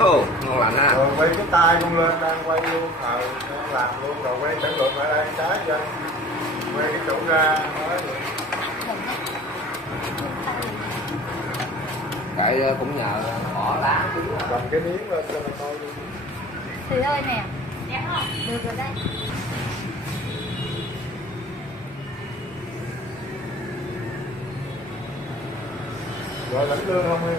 Ồ, ngon lành ha. Rồi quay cái tay con lên đang quay luôn, đang làm luôn, rồi quay trở ngược lại đây trái cho quay cái chỗ ra nói rồi. Tại cũng nhờ bỏ lá tí. Cầm cái miếng lên cho nó coi đi. Thủy ơi nè. Đẹp không? Được rồi đây. Rồi lãnh lương không em?